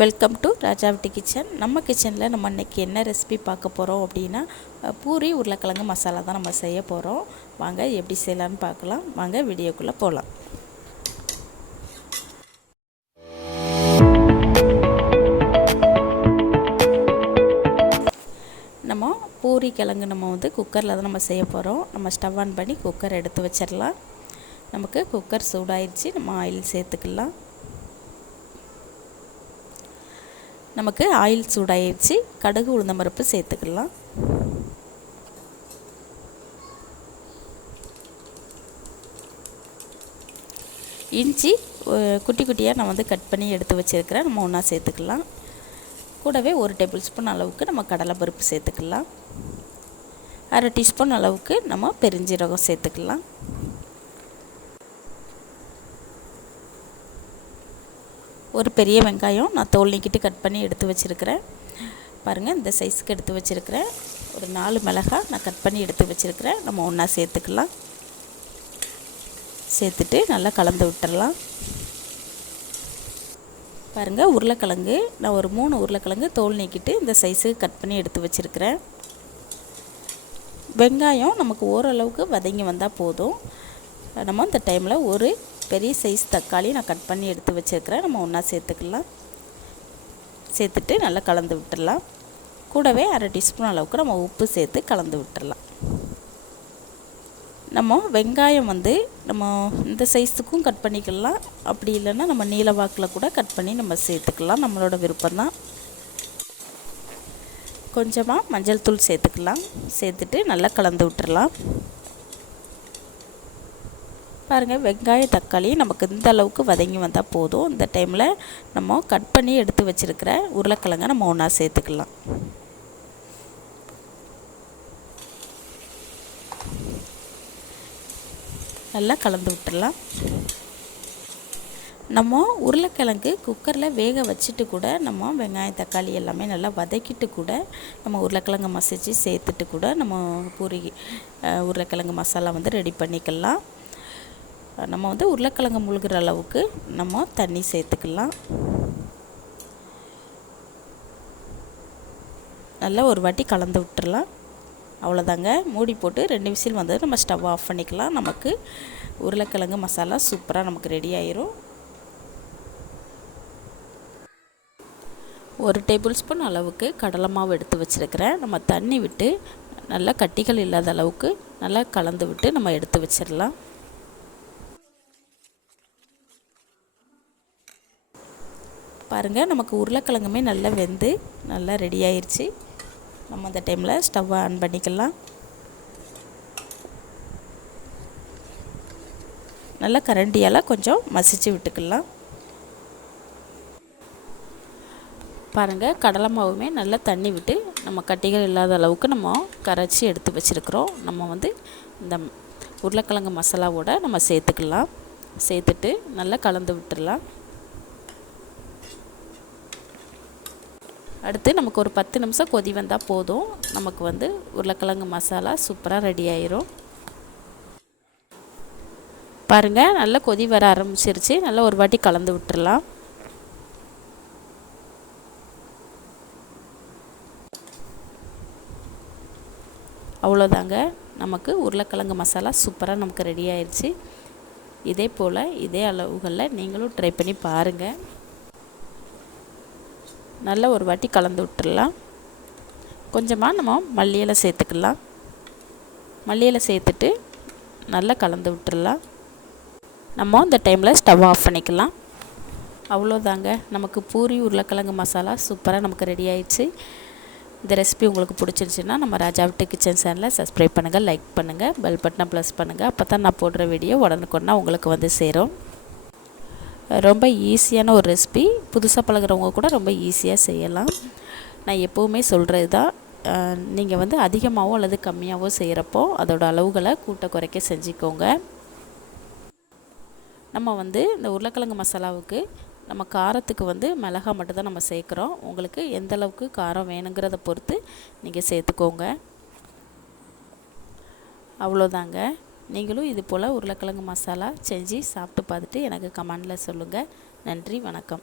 Welcome to ராஜாவட்டி kitchen. நம்ம கிச்சனில் நம்ம இன்றைக்கி என்ன ரெசிபி பார்க்க போகிறோம் அப்படின்னா, பூரி உருளைக்கிழங்கு மசாலா தான் நம்ம செய்ய போகிறோம். வாங்க எப்படி செய்யலான்னு பார்க்கலாம். வாங்க வீடியோக்குள்ளே போகலாம். நம்ம பூரி கிழங்கு நம்ம குக்கரில் தான் நம்ம செய்ய போகிறோம். நம்ம ஸ்டவ் ஆன் பண்ணி குக்கர் எடுத்து வச்சிடலாம். நமக்கு குக்கர் சூடாயிடுச்சு. நம்ம ஆயில் சேர்த்துக்கலாம். நமக்கு ஆயில் சூடாயிடுச்சு. கடுகு உளுந்தம் பருப்பு சேர்த்துக்கலாம். இஞ்சி குட்டி குட்டியாக நான் கட் பண்ணி எடுத்து வச்சுருக்கிறேன். நம்ம ஒன்றா சேர்த்துக்கலாம். கூடவே 1 டேபிள் ஸ்பூன் அளவுக்கு நம்ம கடலைப்பருப்பு சேர்த்துக்கலாம். 1/2 டீஸ்பூன் அளவுக்கு நம்ம பெருஞ்சீரகம் சேர்த்துக்கலாம். ஒரு பெரிய வெங்காயம் நான் தோல் நீக்கிட்டு கட் பண்ணி எடுத்து வச்சுருக்கிறேன். பாருங்கள், இந்த சைஸுக்கு எடுத்து வச்சுருக்கிறேன். ஒரு 4 மிளகாய் நான் கட் பண்ணி எடுத்து வச்சுருக்கிறேன். நம்ம ஒன்றா சேர்த்துக்கலாம். சேர்த்துட்டு நல்லா கலந்து விட்டுடலாம். பாருங்கள், உருளைக்கிழங்கு நான் ஒரு 3 உருளைக்கிழங்கு தோல் நீக்கிட்டு இந்த சைஸுக்கு கட் பண்ணி எடுத்து வச்சுருக்கிறேன். வெங்காயம் நமக்கு ஓரளவுக்கு வதங்கி வந்தால் போதும். நம்ம இந்த டைமில் ஒரு பெரிய சைஸ் தக்காளி நான் கட் பண்ணி எடுத்து வச்சுருக்கிறேன். நம்ம ஒன்றா சேர்த்துக்கலாம். சேர்த்துட்டு நல்லா கலந்து விட்டுடலாம். கூடவே 1/2 டீஸ்பூன் அளவுக்கு நம்ம உப்பு சேர்த்து கலந்து விட்டுடலாம். நம்ம வெங்காயம் நம்ம இந்த சைஸுக்கும் கட் பண்ணிக்கலாம். அப்படி இல்லைன்னா நம்ம நீல வாக்கில் கூட கட் பண்ணி நம்ம சேர்த்துக்கலாம். நம்மளோட விருப்பம்தான். கொஞ்சமாக மஞ்சள் தூள் சேர்த்துக்கலாம். சேர்த்துட்டு நல்லா கலந்து விட்டுடலாம். பாருங்கள், வெங்காயம் தக்காளி நமக்கு இந்த அளவுக்கு வதங்கி வந்தால் போதும். இந்த டைமில் நம்ம கட் பண்ணி எடுத்து வச்சுருக்கிற உருளைக்கிழங்கை நம்ம ஒன்றா சேர்த்துக்கலாம். நல்லா கலந்து விட்டுடலாம். நம்ம உருளைக்கிழங்கு குக்கரில் வேக வச்சுட்டு கூட நம்ம வெங்காயம் தக்காளி எல்லாமே நல்லா வதக்கிட்டு கூட நம்ம உருளைக்கிழங்கு மசிச்சு சேர்த்துட்டு கூட நம்ம பூரி உருளைக்கிழங்கு மசாலா ரெடி பண்ணிக்கலாம். நம்ம உருளைக்கிழங்கு முழுகிற அளவுக்கு நம்ம தண்ணி சேர்த்துக்கலாம். நல்லா ஒரு வாட்டி கலந்து விட்டுறலாம். அவ்வளோதாங்க. மூடி போட்டு 2 விசில் நம்ம ஸ்டவ் ஆஃப் பண்ணிக்கலாம். நமக்கு உருளைக்கிழங்கு மசாலா சூப்பராக நமக்கு ரெடி ஆயிரும். 1 டேபிள் ஸ்பூன் அளவுக்கு கடலை மாவு எடுத்து வச்சுருக்கிறேன். நம்ம தண்ணி விட்டு நல்லா கட்டிகள் இல்லாத அளவுக்கு நல்லா கலந்து விட்டு நம்ம எடுத்து வச்சிடலாம். பாருங்கள், நமக்கு உருளைக்கிழங்குமே நல்லா வெந்து நல்லா ரெடி ஆயிடுச்சு. நம்ம அந்த டைமில் ஸ்டவ்வை ஆன் பண்ணிக்கலாம். நல்லா கரண்டியால் கொஞ்சம் மசிச்சு விட்டுக்கலாம். பாருங்கள், கடலை மாவுமே நல்லா தண்ணி விட்டு நம்ம கட்டிகள் இல்லாத அளவுக்கு நம்ம கரைச்சி எடுத்து வச்சுருக்குறோம். நம்ம இந்த உருளைக்கிழங்கு மசாலாவோட நம்ம சேர்த்துக்கலாம். சேர்த்துட்டு நல்லா கலந்து விட்டுடலாம். அடுத்து நமக்கு ஒரு 10 நிமிஷம் கொதி வந்தால் போதும். நமக்கு உருளைக்கிழங்கு மசாலா சூப்பராக ரெடி ஆயிரும். பாருங்கள், நல்லா கொதி வர ஆரம்பிச்சிருச்சு. நல்லா ஒரு வாட்டி கலந்து விட்டுறலாம். அவ்வளோதாங்க, நமக்கு உருளைக்கிழங்கு மசாலா சூப்பராக நமக்கு ரெடி ஆயிடுச்சு. இதே போல் இதே அளவுகளில் நீங்களும் ட்ரை பண்ணி பாருங்கள். நல்லா ஒரு வாட்டி கலந்து விட்டுடலாம். கொஞ்சமாக நம்ம மல்லி இலை சேர்த்துக்கலாம். மல்லி இலை சேர்த்துட்டு நல்லா கலந்து விட்டுடலாம். நம்ம இந்த டைமில் ஸ்டவ் ஆஃப் பண்ணிக்கலாம். அவ்வளோதாங்க, நமக்கு பூரி உருளைக்கிழங்கு மசாலா சூப்பராக நமக்கு ரெடி ஆயிடுச்சு. இந்த ரெசிபி உங்களுக்கு பிடிச்சிருச்சுன்னா நம்ம ராஜாவட்டி கிச்சன் சேனலை சப்ஸ்கிரைப் பண்ணுங்கள், லைக் பண்ணுங்கள், பெல் பட்டனை ப்ரெஸ் பண்ணுங்கள். அப்போ தான் நான் போடுற வீடியோ உடனுக்குடனே உங்களுக்கு சேரும். ரொம்ப ஈஸியான ஒரு ரெசிபி. புதுசாக பழகிறவங்க கூட ரொம்ப ஈஸியாக செய்யலாம். நான் எப்போவுமே சொல்கிறது தான், நீங்கள் அதிகமாகவோ அல்லது கம்மியாகவோ செய்கிறப்போ அதோட அளவுகளை கூட்ட குறைக்க செஞ்சுக்கோங்க. நம்ம இந்த உருளைக்கிழங்கு மசாலாவுக்கு நம்ம காரத்துக்கு மிளகாய் மட்டும்தான் நம்ம சேர்க்குறோம். உங்களுக்கு எந்த அளவுக்கு காரம் வேணுங்கிறத பொறுத்து நீங்கள் சேர்த்துக்கோங்க. அவ்வளோதாங்க. நீங்களும் இது போல் உருளைக்கிழங்கு மசாலா செஞ்சு சாப்பிட்டு பார்த்துட்டு எனக்கு கமெண்டில் சொல்லுங்கள். நன்றி, வணக்கம்.